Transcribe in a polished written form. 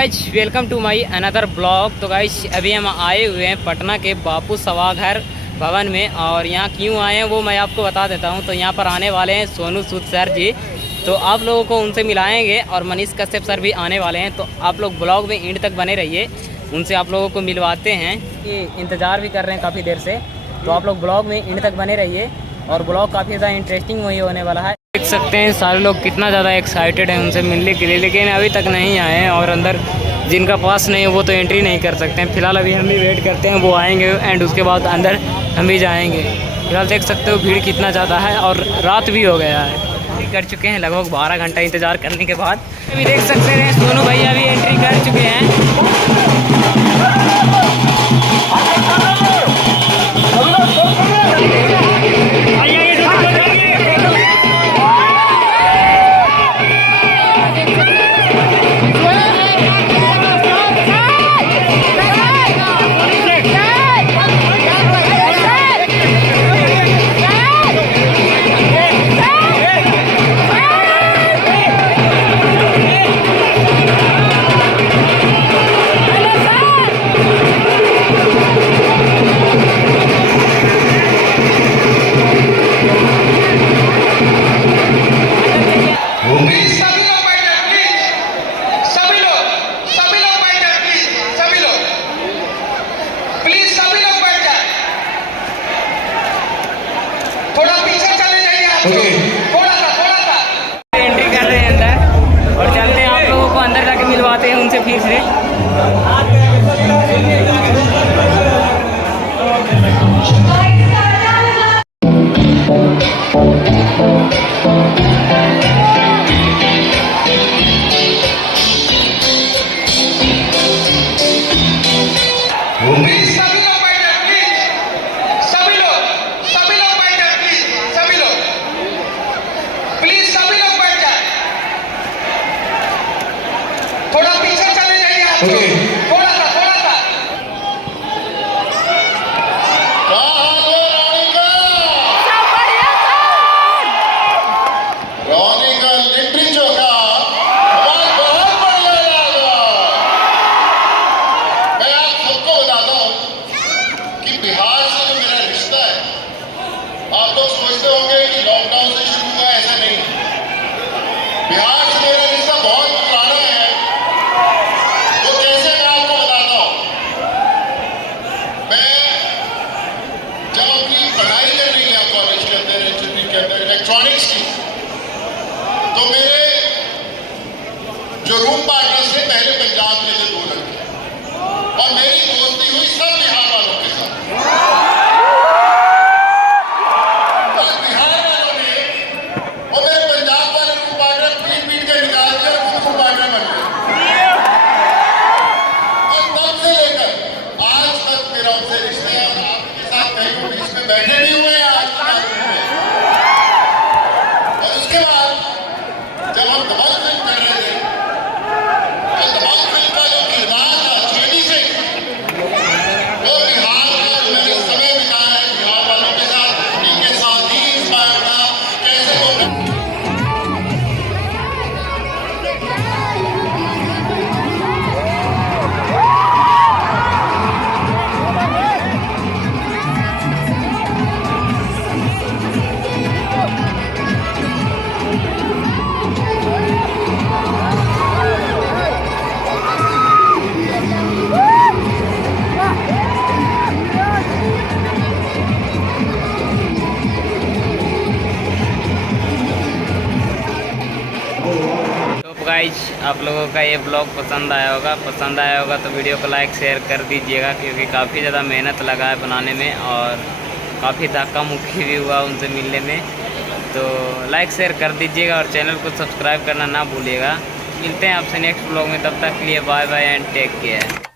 Guys welcome to my another blog. तो guys अभी हम आए हुए हैं पटना के बापू सभागार भवन में, और यहाँ क्यों आए हैं वो मैं आपको बता देता हूँ। तो यहाँ पर आने वाले हैं सोनू सूद सर जी, तो आप लोगों को उनसे मिलाएंगे, और मनीष कश्यप सर भी आने वाले हैं। तो आप लोग ब्लॉग में एंड तक बने रहिए, उनसे आप लोगों को मिलवाते हैं। कि इंतज़ार भी कर रहे हैं काफ़ी देर से, तो आप लोग ब्लॉग में एंड तक बने रहिए, और ब्लॉग काफ़ी ज़्यादा इंटरेस्टिंग वही होने वाला है। देख सकते हैं सारे लोग कितना ज़्यादा एक्साइटेड हैं उनसे मिलने के लिए, लेकिन अभी तक नहीं आए हैं, और अंदर जिनका पास नहीं है वो तो एंट्री नहीं कर सकते हैं। फिलहाल अभी हम भी वेट करते हैं, वो आएंगे एंड उसके बाद अंदर हम भी जाएंगे। फिलहाल देख सकते हो भीड़ कितना ज़्यादा है, और रात भी हो गया है। कर चुके हैं लगभग 12 घंटा इंतज़ार करने के बाद। अभी देख सकते हैं दोनों भैया भी एंट्री कर चुके हैं। थोड़ा सा एंट्री कर रहे हैं अंदर, और चलते हैं आप लोगों को अंदर जाके मिलवाते हैं उनसे फिर से। थोड़ा पीछे चले जाइए आप लोग। थोड़ा सा बिहार से जो मेरा रिश्ता है, आप लोग सोचते होंगे कि लॉकडाउन से शुरू हुआ, ऐसा नहीं। बिहार से मेरा रिश्ता बहुत पुराना है। वो कैसे मैं आपको बताता हूँ। मैं जब अपनी पढ़ाई कर रही है कॉलेज के अंदर, इंजीनियरिंग के अंदर इलेक्ट्रॉनिक्स की, तो मेरे जो रूम पार्टनर्स थे पहले पंजाब के थे 2 लड़के, और मेरी दोस्ती हुई सब बिहार वालों के साथ। बैठे भी हुए हैं आज और उसके बाद जब हम दबंग फिल्म कर रहे थे, तो दबंग फिल्म का जो किरदार था चेनी से, वो बिहार का मैंने समय बिताया है बिहार वालों के साथ, उनके साथ ही इंस्पायर था कैसे वो। गाइज आप लोगों का ये ब्लॉग पसंद आया होगा तो वीडियो को लाइक शेयर कर दीजिएगा, क्योंकि काफ़ी ज़्यादा मेहनत लगा है बनाने में, और काफ़ी धक्का मुक्की भी हुआ उनसे मिलने में। तो लाइक शेयर कर दीजिएगा, और चैनल को सब्सक्राइब करना ना भूलिएगा। मिलते हैं आपसे नेक्स्ट ब्लॉग में, तब तक के लिए bye bye and take care.